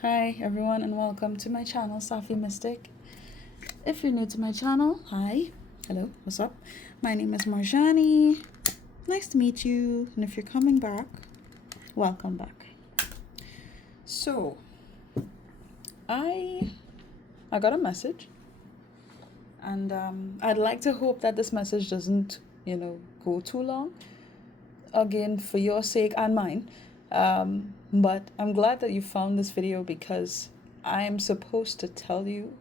Hi everyone and welcome to my channel Safi Mystic. If you're new to my channel, hi, hello, what's up? My name is Marjani. Nice to meet you. And if you're coming back, welcome back. So I got a message, and I'd like to hope that this message doesn't, go too long. Again, for your sake and mine. But I'm glad that you found this video because I'm supposed to tell you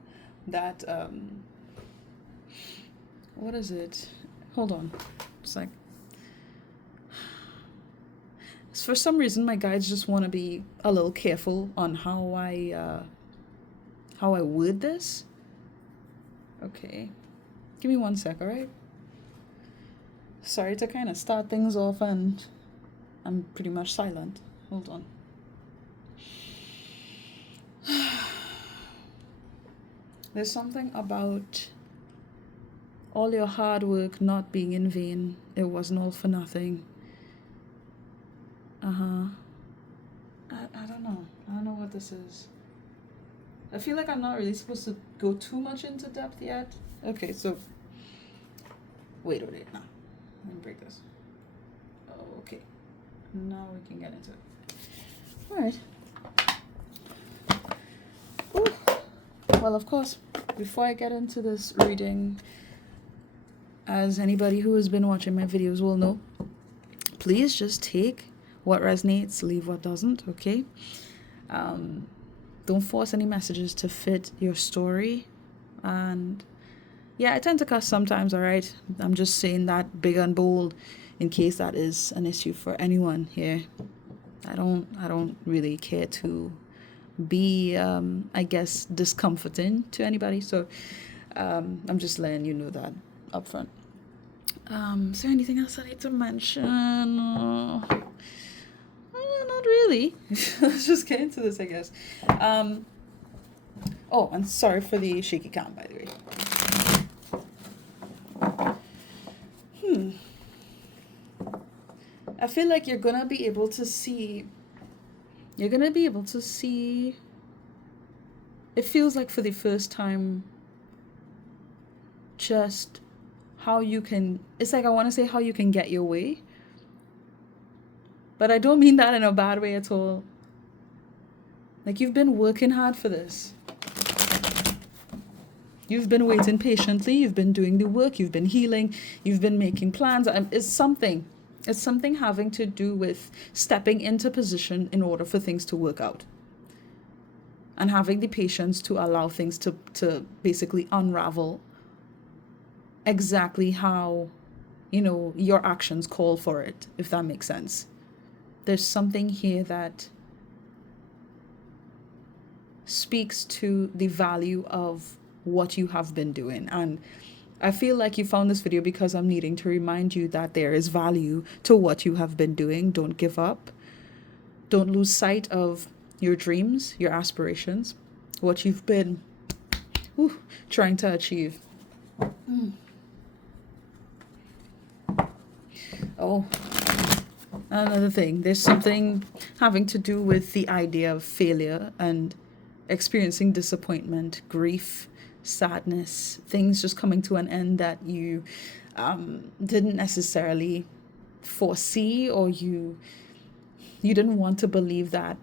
that, what is it? Hold on. It's like, for some reason, my guides just want to be a little careful on how I word this. Okay. Give me 1 sec, alright? Sorry to kind of start things off and I'm pretty much silent. Hold on. There's something about all your hard work not being in vain. It wasn't all for nothing. I don't know. I don't know what this is. I feel like I'm not really supposed to go too much into depth yet. Okay, so wait, now. Let me break this. Oh, okay. Now we can get into it. Alright. Well, of course, before I get into this reading, as anybody who has been watching my videos will know, please just take what resonates, leave what doesn't, okay? Don't force any messages to fit your story. And yeah, I tend to cuss sometimes, alright? I'm just saying that big and bold in case that is an issue for anyone here. I don't really care to be, I guess, discomforting to anybody. So I'm just letting you know that up front. Is there anything else I need to mention? Not really. Let's just get into this, I guess. Oh, and sorry for the shaky cam, by the way. I feel like you're gonna be able to see. It feels like for the first time, just how you can. It's like I want to say how you can get your way. But I don't mean that in a bad way at all. Like, you've been working hard for this. You've been waiting patiently. You've been doing the work. You've been healing. You've been making plans. It's something having to do with stepping into position in order for things to work out. And having the patience to allow things to basically unravel exactly how, your actions call for it, if that makes sense. There's something here that speaks to the value of what you have been doing. And I feel like you found this video because I'm needing to remind you that there is value to what you have been doing. Don't give up. Don't lose sight of your dreams, your aspirations, what you've been trying to achieve. Oh, another thing. There's something having to do with the idea of failure and experiencing disappointment, grief, sadness, things just coming to an end that you didn't necessarily foresee, or you didn't want to believe that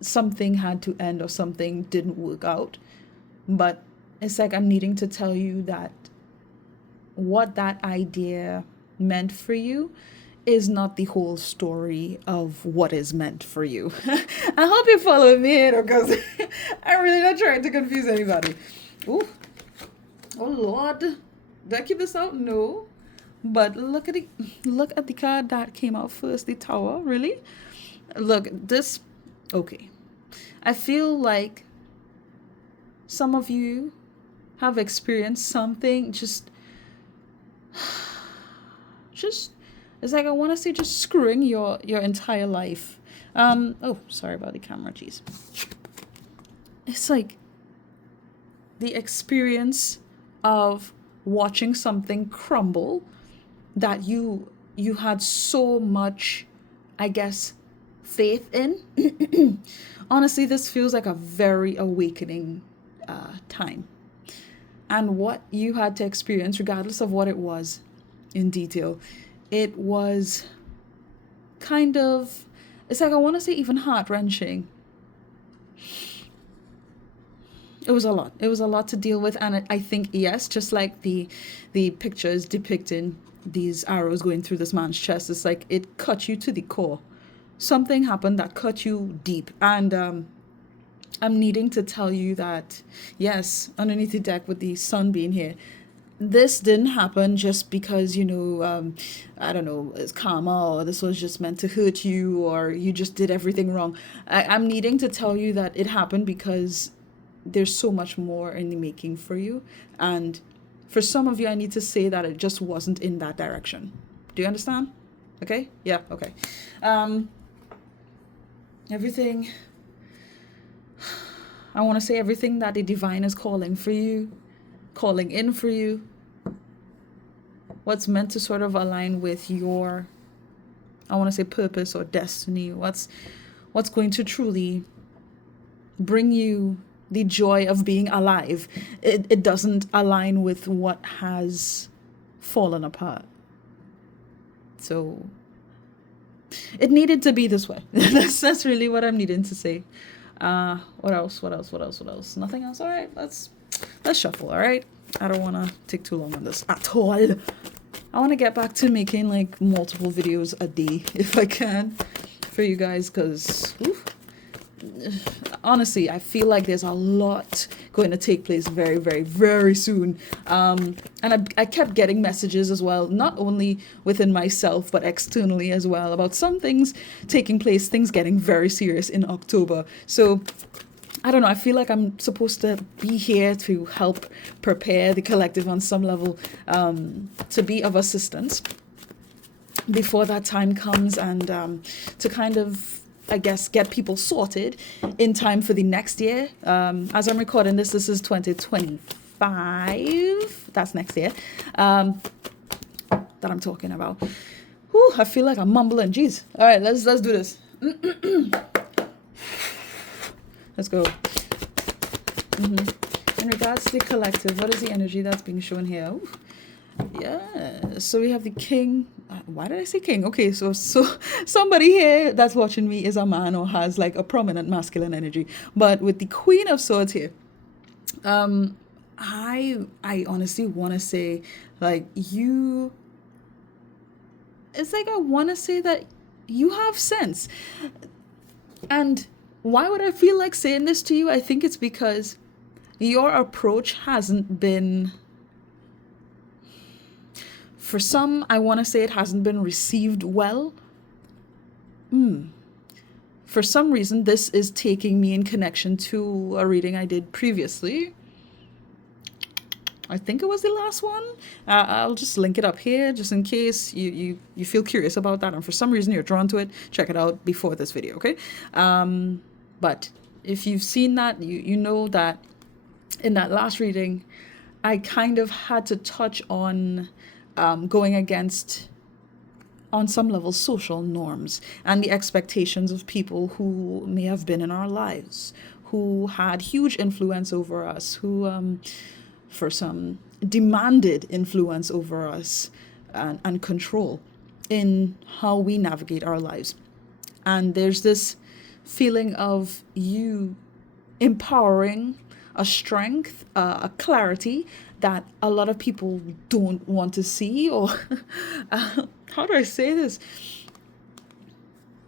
something had to end or something didn't work out. But it's like I'm needing to tell you that what that idea meant for you is not the whole story of what is meant for you. I hope you follow me here, because I'm really not trying to confuse anybody. Ooh. Oh Lord. Did I keep this out? No. But look at the card that came out first, the Tower. Really? Look, this. Okay. I feel like some of you have experienced something just it's like I want to say just screwing your entire life. Oh, sorry about the camera, jeez. It's like the experience of watching something crumble that you had so much I guess, faith in. Honestly, this feels like a very awakening time. And what you had to experience, regardless of what it was in detail, it was kind of, it's like, I want to say even heart-wrenching. It was a lot. It was a lot to deal with, and I think, yes, just like the pictures depicting these arrows going through this man's chest, it's like it cut you to the core. Something happened that cut you deep, and I'm needing to tell you that, yes, underneath the deck with the sun being here, this didn't happen just because, I don't know, it's karma, or this was just meant to hurt you, or you just did everything wrong. I'm needing to tell you that it happened because there's so much more in the making for you. And for some of you, I need to say that it just wasn't in that direction. Do you understand? Okay? Yeah, okay. Everything, I want to say everything that the divine is calling for you, calling in for you, what's meant to sort of align with your, I want to say, purpose or destiny, what's going to truly bring you the joy of being alive. It doesn't align with what has fallen apart. So it needed to be this way. That's really what I'm needing to say. What else? Nothing else? All right, let's shuffle. All right, I don't want to take too long on this at all. I want to get back to making like multiple videos a day if I can for you guys, because honestly, I feel like there's a lot going to take place very, very, very soon. And I kept getting messages as well, not only within myself, but externally as well, about some things taking place, things getting very serious in October. So I don't know, I feel like I'm supposed to be here to help prepare the collective on some level, to be of assistance before that time comes, and to kind of, I guess, get people sorted in time for the next year. As I'm recording this is 2025. That's next year. That I'm talking about. Whew, I feel like I'm mumbling. Jeez. All right, let's do this. Let's go. In regards to the collective, what is the energy that's being shown here? Ooh. Yeah, so we have the king. Why did I say king? Okay, so somebody here that's watching me is a man or has like a prominent masculine energy. But with the queen of swords here, I honestly want to say, like, you, it's like I want to say that you have sense. And why would I feel like saying this to you? I think it's because your approach hasn't been, for some, I want to say it hasn't been received well. For some reason, this is taking me in connection to a reading I did previously. I think it was the last one. I'll just link it up here just in case you feel curious about that. And for some reason you're drawn to it, check it out before this video, okay? But if you've seen that, you know that in that last reading, I kind of had to touch on going against, on some level, social norms and the expectations of people who may have been in our lives, who had huge influence over us, who, for some, demanded influence over us and control in how we navigate our lives. And there's this feeling of you empowering a strength, a clarity that a lot of people don't want to see, or how do I say this?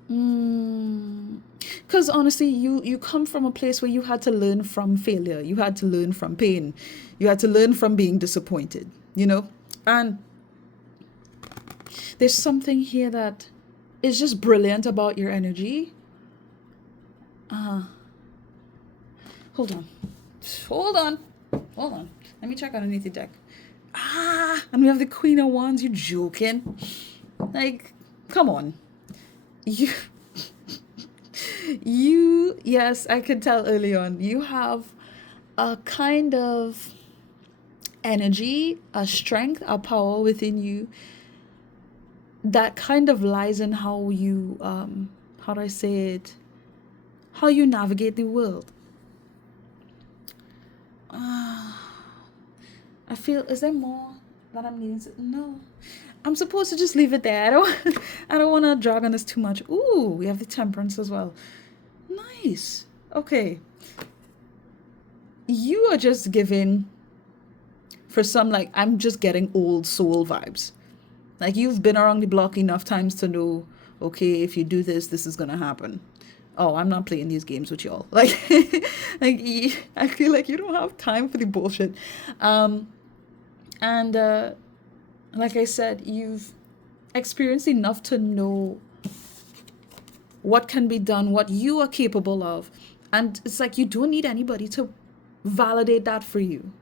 Because honestly, you come from a place where you had to learn from failure, you had to learn from pain, you had to learn from being disappointed, and there's something here that is just brilliant about your energy. Hold on. Let me check underneath the deck. And we have the Queen of Wands. You joking? Like, come on. You, yes, I could tell early on, you have a kind of energy, a strength, a power within you that kind of lies in how you, how do I say it, how you navigate the world. I feel, is there more that I'm needing to, no. I'm supposed to just leave it there. I don't want to drag on this too much. Ooh, we have the temperance as well. Nice. Okay. You are just giving, for some, like, I'm just getting old soul vibes. Like, you've been around the block enough times to know, okay, if you do this, this is going to happen. Oh, I'm not playing these games with y'all. Like, I feel like you don't have time for the bullshit. And like I said, you've experienced enough to know what can be done, what you are capable of. And it's like you don't need anybody to validate that for you.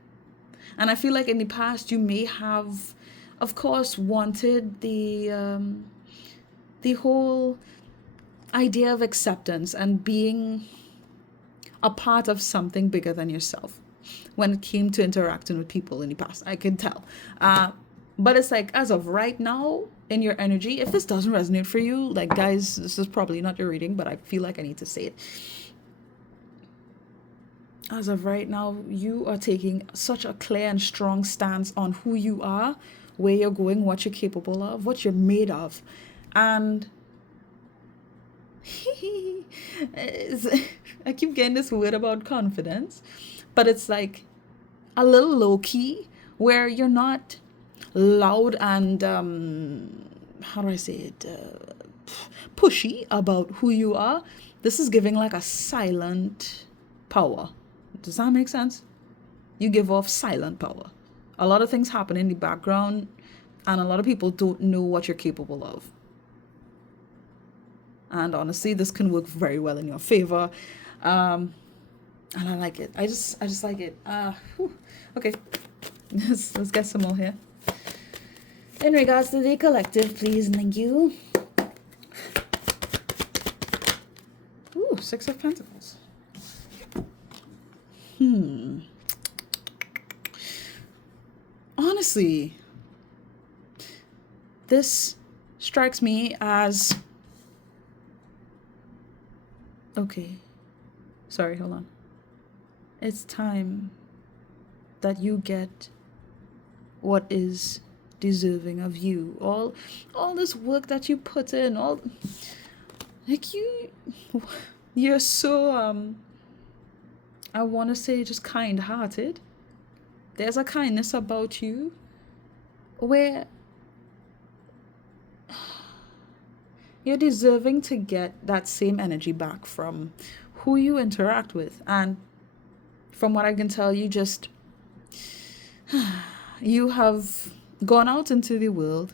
And I feel like in the past you may have, of course, wanted the whole idea of acceptance and being a part of something bigger than yourself when it came to interacting with people in the past. I can tell. But it's like, as of right now, in your energy, if this doesn't resonate for you, like, guys, this is probably not your reading, but I feel like I need to say it. As of right now, you are taking such a clear and strong stance on who you are, where you're going, what you're capable of, what you're made of. And I keep getting this word about confidence, but it's like a little low key, where you're not loud and how do I say it, pushy about who you are. This is giving like a silent power. Does that make sense? You give off silent power. A lot of things happen in the background, and a lot of people don't know what you're capable of. And honestly, this can work very well in your favor. And I like it. I just like it. Okay, let's get some more here. In regards to the collective, please and thank you. Ooh, 6 of Pentacles. Honestly, this strikes me as, okay, sorry, hold on. It's time that you get what is deserving of you. All this work that you put in, all, like, you're so I want to say just kind-hearted. There's a kindness about you where you're deserving to get that same energy back from who you interact with. And from what I can tell, you have gone out into the world,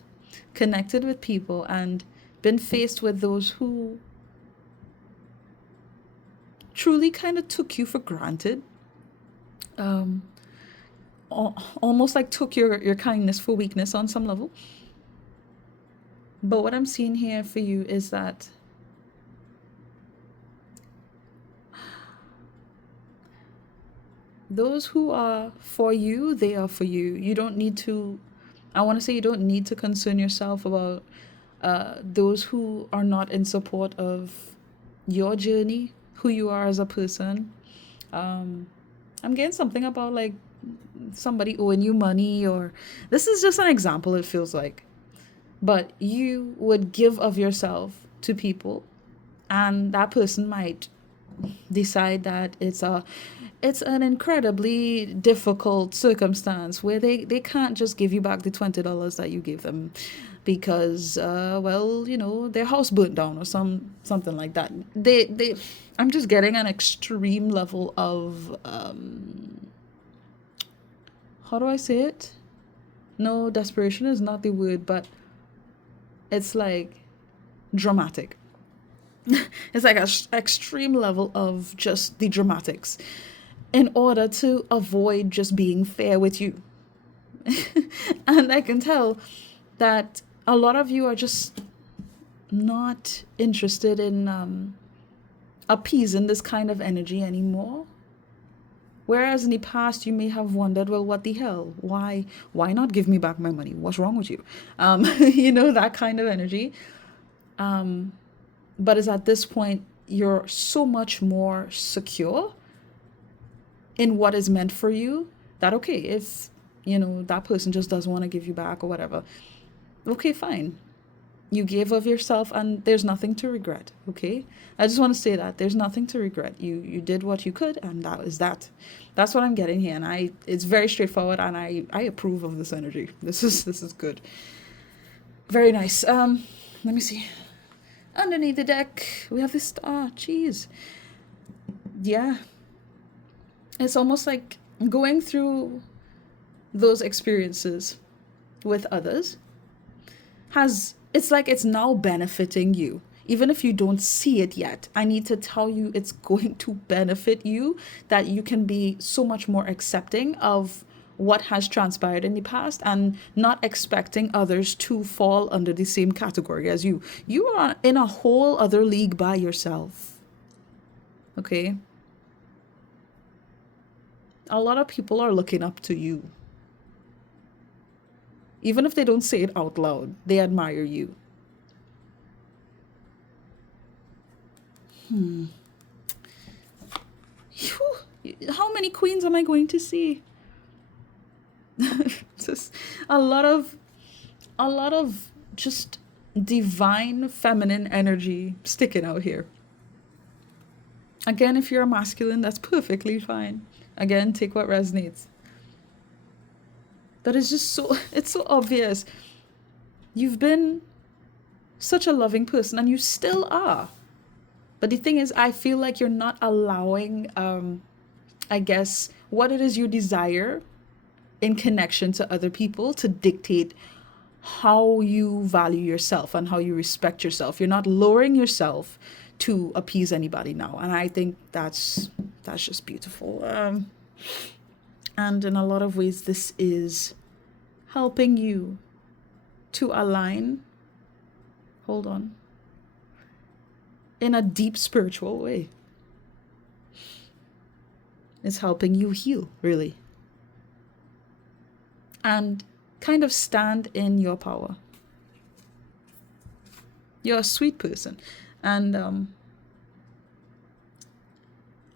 connected with people, and been faced with those who truly kind of took you for granted. Almost like took your kindness for weakness on some level. But what I'm seeing here for you is that those who are for you, they are for you. You don't need to, I want to say, you don't need to concern yourself about those who are not in support of your journey, who you are as a person. I'm getting something about like somebody owing you money, or this is just an example, it feels like. But you would give of yourself to people, and that person might decide that it's an incredibly difficult circumstance where they can't just give you back the $20 that you gave them because well, you know, their house burnt down or something like that. I'm just getting an extreme level of how do I say it? No, desperation is not the word, but it's like dramatic. It's like an extreme level of just the dramatics in order to avoid just being fair with you. And I can tell that a lot of you are just not interested in appeasing this kind of energy anymore. Whereas in the past, you may have wondered, well, what the hell? Why not give me back my money? What's wrong with you? That kind of energy. But it's at this point, you're so much more secure in what is meant for you that, okay, if, that person just doesn't want to give you back or whatever, okay, fine. You gave of yourself and there's nothing to regret, okay? I just want to say that there's nothing to regret. You did what you could, and that is that. That's what I'm getting here, and it's very straightforward, and I approve of this energy. This is good. Very nice. Let me see. Underneath the deck, we have this star. Jeez. Yeah. It's almost like going through those experiences with others it's like it's now benefiting you. Even if you don't see it yet, I need to tell you it's going to benefit you, that you can be so much more accepting of what has transpired in the past and not expecting others to fall under the same category as you. You are in a whole other league by yourself. Okay? A lot of people are looking up to you. Even if they don't say it out loud, they admire you. How many queens am I going to see? Just a lot of just divine feminine energy sticking out here. Again, if you're a masculine, that's perfectly fine. Again, take what resonates. But it's so obvious. You've been such a loving person, and you still are. But the thing is, I feel like you're not allowing, I guess, what it is you desire in connection to other people to dictate how you value yourself and how you respect yourself. You're not lowering yourself to appease anybody now. And I think that's just beautiful. And in a lot of ways, this is helping you to align. Hold on. In a deep spiritual way. It's helping you heal, really. And kind of stand in your power. You're a sweet person. And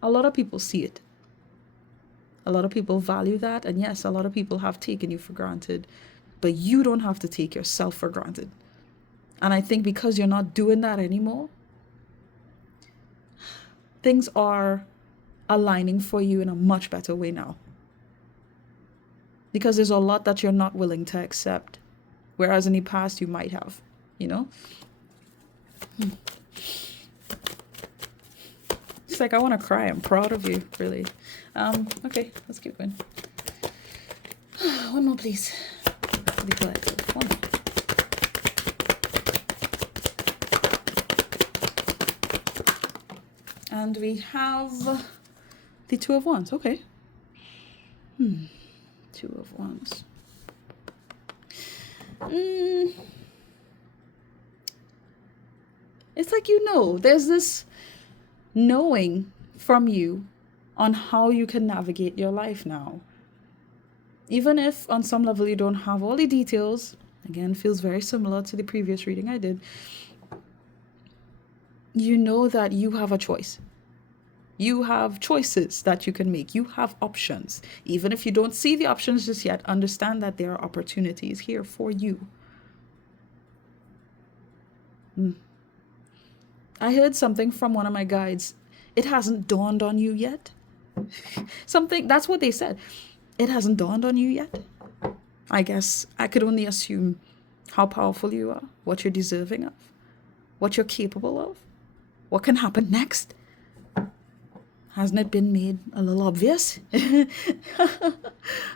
a lot of people see it. A lot of people value that. And yes, a lot of people have taken you for granted. But you don't have to take yourself for granted. And I think because you're not doing that anymore, things are aligning for you in a much better way now. Because there's a lot that you're not willing to accept. Whereas in the past you might have, It's like I want to cry. I'm proud of you, really. Okay, let's keep going. One more, please. Be collective. One more. And we have the Two of Wands. Okay. Two of Wands. It's like there's this knowing from you on how you can navigate your life now. Even if on some level you don't have all the details, again, feels very similar to the previous reading I did, you know that you have a choice. You have choices that you can make. You have options. Even if you don't see the options just yet, understand that there are opportunities here for you. I heard something from one of my guides. It hasn't dawned on you yet. That's what they said. It hasn't dawned on you yet. I guess I could only assume how powerful you are, what you're deserving of, what you're capable of, what can happen next. Hasn't it been made a little obvious?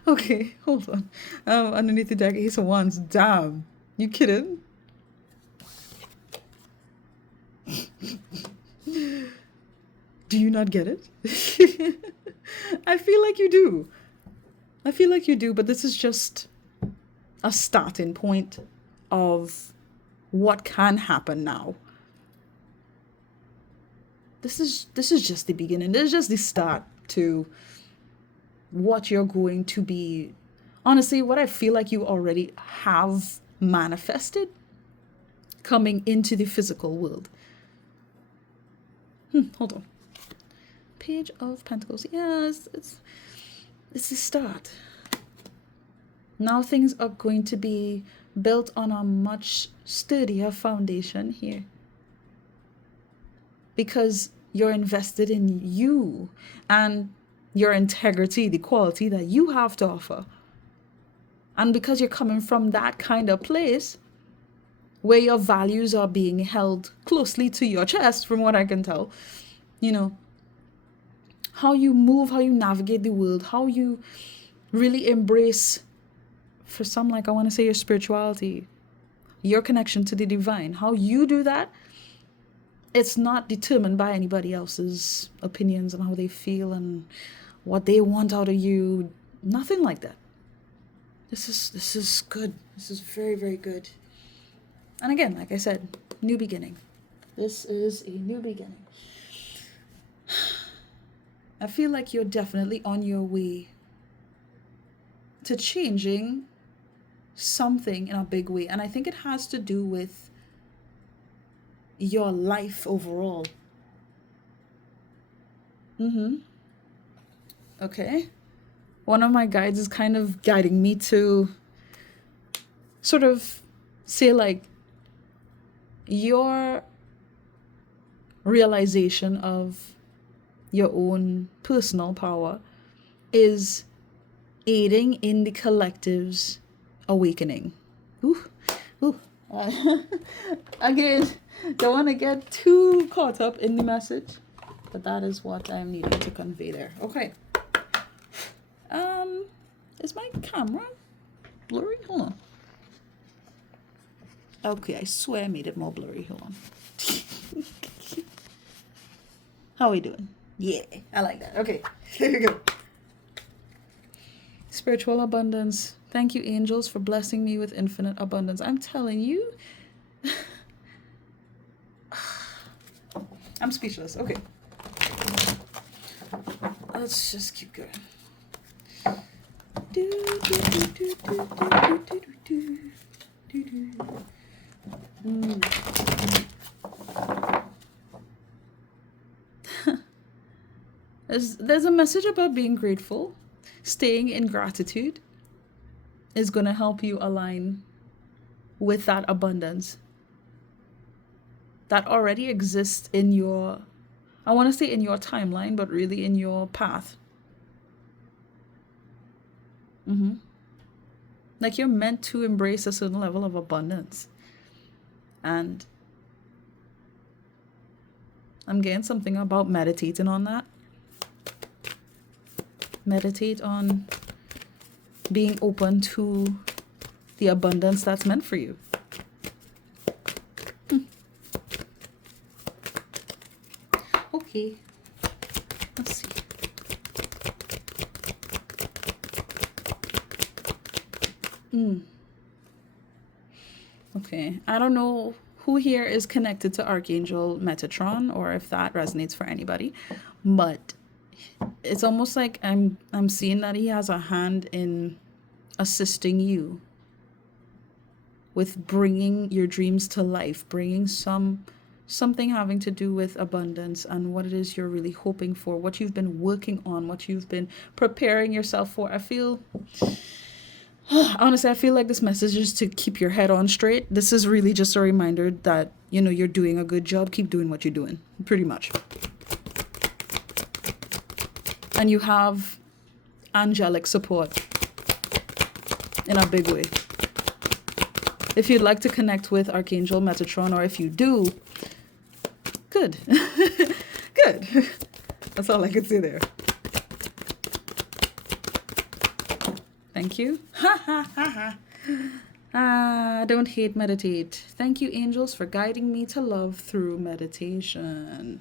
Okay, hold on. Underneath the deck, Ace of Wands. Damn. You kidding? Do you not get it? I feel like you do. But this is just a starting point of what can happen now. This is just the beginning. This is just the start to what you're going to be, honestly, what I feel like you already have manifested coming into the physical world. Hold on. Page of Pentacles. Yes, it's the start. Now things are going to be built on a much sturdier foundation here. Because you're invested in you and your integrity, the quality that you have to offer. And because you're coming from that kind of place where your values are being held closely to your chest, from what I can tell, you know, how you move, how you navigate the world, how you really embrace, for some, like I want to say, your spirituality, your connection to the divine, how you do that, it's not determined by anybody else's opinions and how they feel and what they want out of you. Nothing like that. This is good. This is very, very good. And again, like I said, new beginning. This is a new beginning. I feel like you're definitely on your way to changing something in a big way. And I think it has to do with your life overall. Okay. One of my guides is kind of guiding me to sort of say, like, your realization of your own personal power is aiding in the collective's awakening. Again, don't want to get too caught up in the message, but that is what I'm needing to convey there. Okay. Is my camera blurry? Hold on. Okay, I swear I made it more blurry. Hold on. How are we doing? Yeah, I like that. Okay, there you go. Spiritual abundance. Thank you, angels, for blessing me with infinite abundance. I'm telling you. I'm speechless. Okay. Let's just keep going. There's a message about being grateful. Staying in gratitude is going to help you align with that abundance that already exists in your, I want to say in your timeline, but really in your path. Like, you're meant to embrace a certain level of abundance. And I'm getting something about meditating on that. Meditate on being open to the abundance that's meant for you. Okay, let's see. Okay, I don't know who here is connected to Archangel Metatron, or if that resonates for anybody, but it's almost like I'm seeing that he has a hand in assisting you with bringing your dreams to life, bringing something having to do with abundance and what it is you're really hoping for, what you've been working on, what you've been preparing yourself for. I feel, honestly, I feel like this message is to keep your head on straight. This is really just a reminder that, you know, you're doing a good job. Keep doing what you're doing, pretty much. And you have angelic support in a big way. If you'd like to connect with Archangel Metatron, or if you do, good. Good. That's all I could say there. Thank you. Don't hate, meditate. Thank you, angels, for guiding me to love through meditation.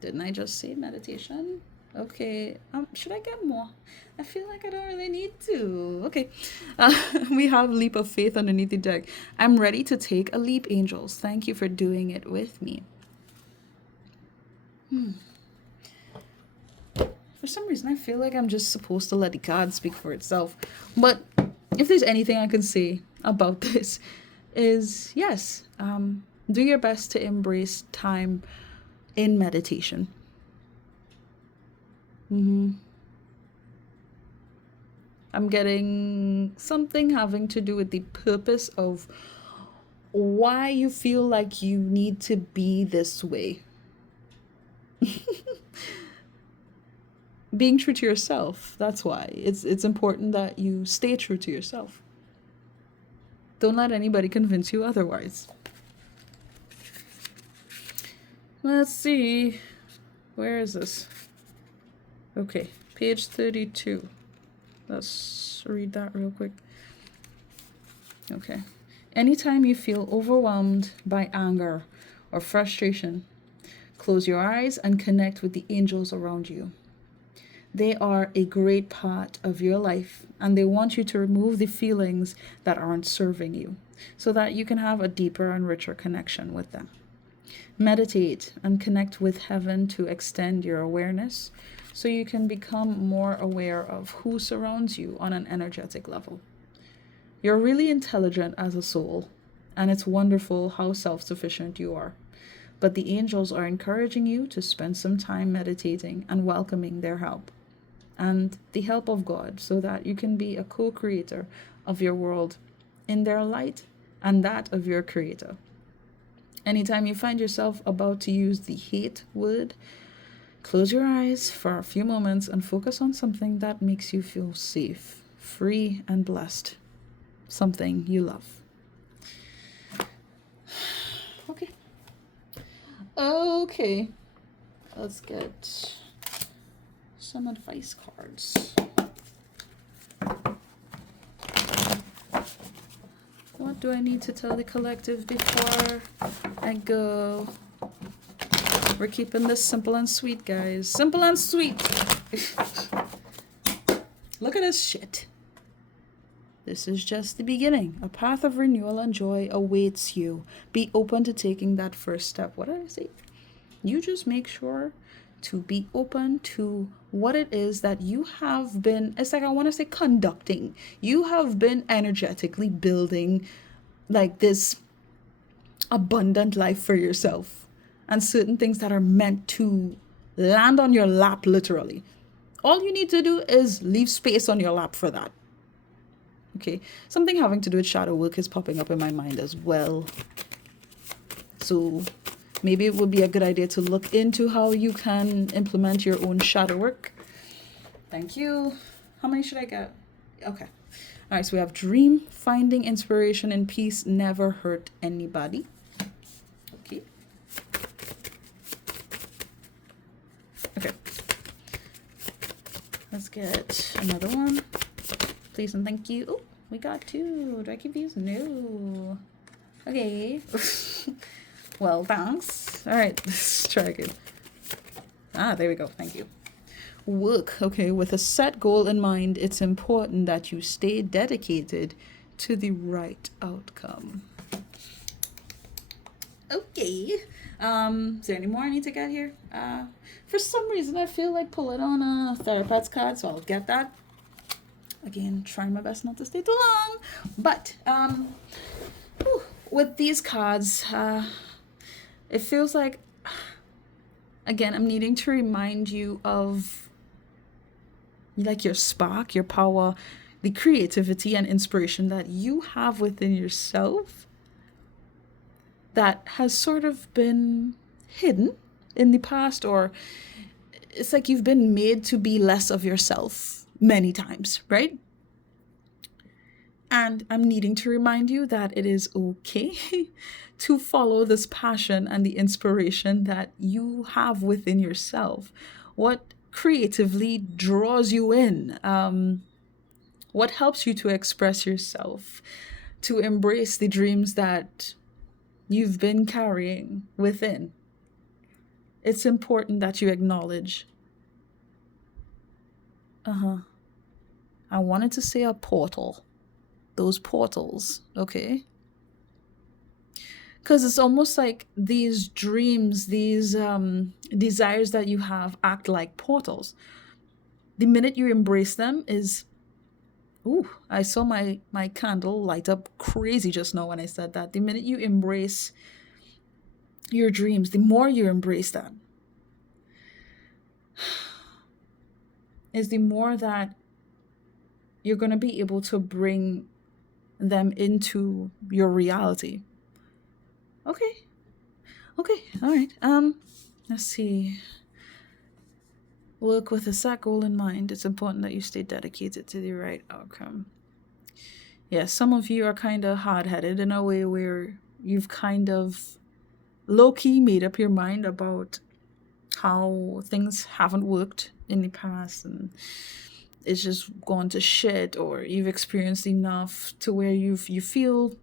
Didn't I just say meditation? Okay, should I get more? I feel like I don't really need to. Okay, we have Leap of Faith underneath the deck. I'm ready to take a leap, angels. Thank you for doing it with me. For some reason, I feel like I'm just supposed to let the card speak for itself. But if there's anything I can say about this, is yes, do your best to embrace time in meditation. I'm getting something having to do with the purpose of why you feel like you need to be this way. Being true to yourself, that's why. It's important that you stay true to yourself. Don't let anybody convince you otherwise. Let's see. Where is this? Okay, page 32. Let's read that real quick. Okay. Anytime you feel overwhelmed by anger or frustration, close your eyes and connect with the angels around you. They are a great part of your life, and they want you to remove the feelings that aren't serving you so that you can have a deeper and richer connection with them. Meditate and connect with heaven to extend your awareness so you can become more aware of who surrounds you on an energetic level. You're really intelligent as a soul, and it's wonderful how self-sufficient you are. But the angels are encouraging you to spend some time meditating and welcoming their help and the help of God so that you can be a co-creator of your world in their light and that of your creator. Anytime you find yourself about to use the hate word, close your eyes for a few moments and focus on something that makes you feel safe, free, and blessed. Something you love. Okay. Let's get some advice cards. What do I need to tell the collective before I go? We're keeping this simple and sweet, guys. Simple and sweet. Look at this shit. This is just the beginning. A path of renewal and joy awaits you. Be open to taking that first step. What did I say? You just make sure to be open to what it is that you have been, it's like I want to say conducting. You have been energetically building like this abundant life for yourself and certain things that are meant to land on your lap literally. All you need to do is leave space on your lap for that. Okay, something having to do with shadow work is popping up in my mind as well. So maybe it would be a good idea to look into how you can implement your own shadow work. Thank you. How many should I get? Okay. All right, so we have dream, finding inspiration and peace, never hurt anybody. Okay. Okay. Let's get another one. Please and thank you. Oh, we got two. Do I keep these? No. Okay. Well, thanks. All right, let's try again. Ah, there we go. Thank you. Work. Okay, with a set goal in mind, it's important that you stay dedicated to the right outcome. Okay. Is there any more I need to get here? For some reason, I feel like pulling on a Therapets card, so I'll get that. Again, trying my best not to stay too long. But with these cards, it feels like, again, I'm needing to remind you of like your spark, your power, the creativity and inspiration that you have within yourself that has sort of been hidden in the past, or it's like you've been made to be less of yourself many times, right? And I'm needing to remind you that it is okay to follow this passion and the inspiration that you have within yourself. What creatively draws you in? What helps you to express yourself, to embrace the dreams that you've been carrying within? It's important that you acknowledge. I wanted to say a portal. Those portals, okay? Because it's almost like these dreams, these desires that you have act like portals. the minute you embrace them is, ooh, I saw my candle light up crazy just now when I said that. The minute you embrace your dreams, the more you embrace that, is the more that you're going to be able to bring them into your reality. Okay. All right. Let's see. Work with a set goal in mind. It's important that you stay dedicated to the right outcome. Yeah, some of you are kind of hard-headed in a way where you've kind of low-key made up your mind about how things haven't worked in the past and it's just gone to shit, or you've experienced enough to where you feel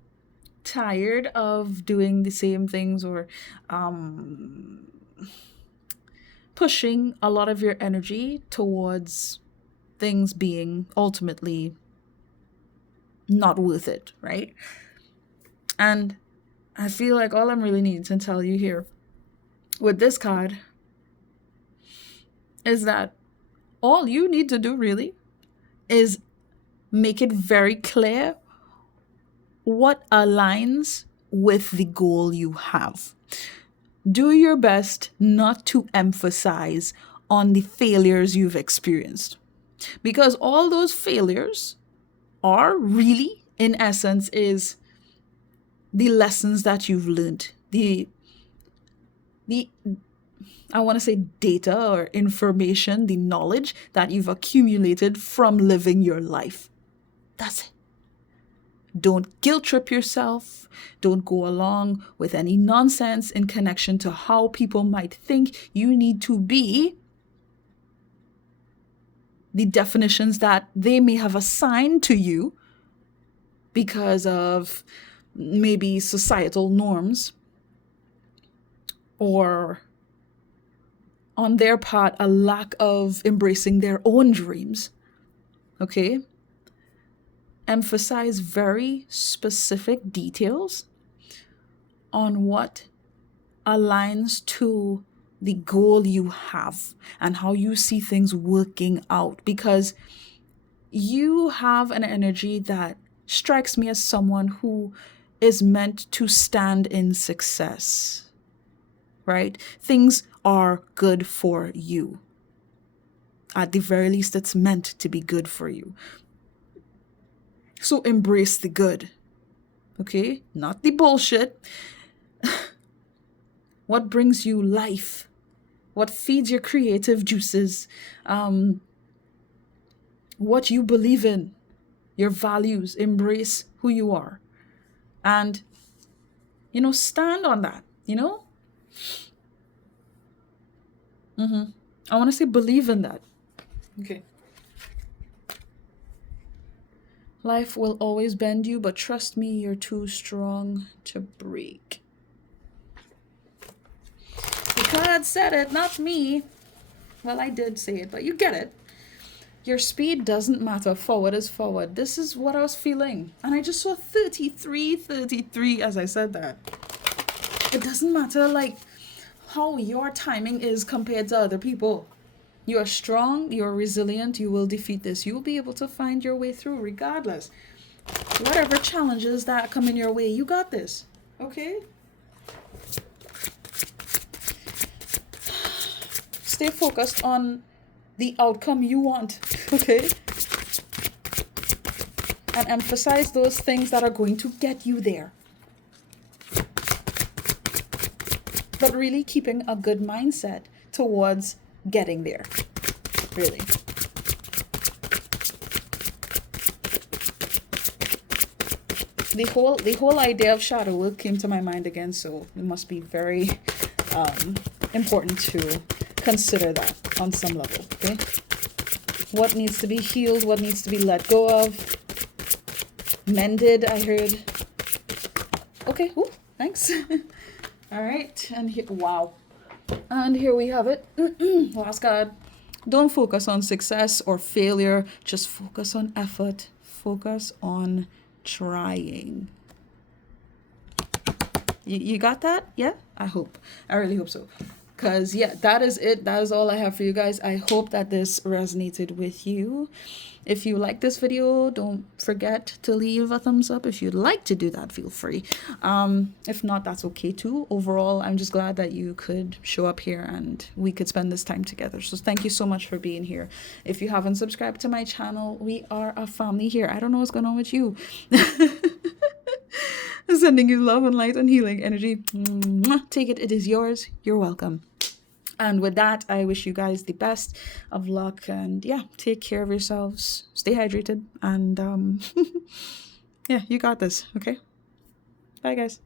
tired of doing the same things, or pushing a lot of your energy towards things being ultimately not worth it, right? And I feel like all I'm really needing to tell you here with this card is that all you need to do really is make it very clear what aligns with the goal you have. Do your best not to emphasize on the failures you've experienced, because all those failures are really, in essence, is the lessons that you've learned, the I want to say data or information, the knowledge that you've accumulated from living your life. That's it. Don't guilt trip yourself. Don't go along with any nonsense in connection to how people might think you need to be, the definitions that they may have assigned to you because of maybe societal norms, or on their part, a lack of embracing their own dreams. Okay? Emphasize very specific details on what aligns to the goal you have and how you see things working out, because you have an energy that strikes me as someone who is meant to stand in success, right? Things are good for you. At the very least, it's meant to be good for you. So embrace the good, okay? Not the bullshit. What brings you life? What feeds your creative juices? What you believe in, your values. Embrace who you are. And, stand on that, I want to say believe in that. Okay. Life will always bend you, but trust me, you're too strong to break. The card said it, not me. Well, I did say it, but you get it. Your speed doesn't matter. Forward is forward. This is what I was feeling. And I just saw 33 as I said that. It doesn't matter, how your timing is compared to other people. You are strong, you're resilient, you will defeat this. You will be able to find your way through regardless. Whatever challenges that come in your way, you got this. Okay? Stay focused on the outcome you want. Okay? And emphasize those things that are going to get you there. But really keeping a good mindset towards getting there. Really. The whole idea of shadow work came to my mind again, so it must be very important to consider that on some level. Okay? What needs to be healed, what needs to be let go of, mended, I heard. Okay, ooh, thanks. All right, and here, wow. And here we have it. Last card. Don't focus on success or failure. Just focus on effort. Focus on trying. You got that? Yeah? I hope. I really hope so. Because, yeah, that is it. That is all I have for you guys. I hope that this resonated with you. If you like this video, don't forget to leave a thumbs up. If you'd like to do that, feel free. If not, that's okay too. Overall, I'm just glad that you could show up here and we could spend this time together. So thank you so much for being here. If you haven't subscribed to my channel, we are a family here. I don't know what's going on with you. Sending you love and light and healing energy. Take it. It is yours. You're welcome. And with that, I wish you guys the best of luck, and yeah, take care of yourselves, stay hydrated, and yeah, you got this. Okay, bye guys.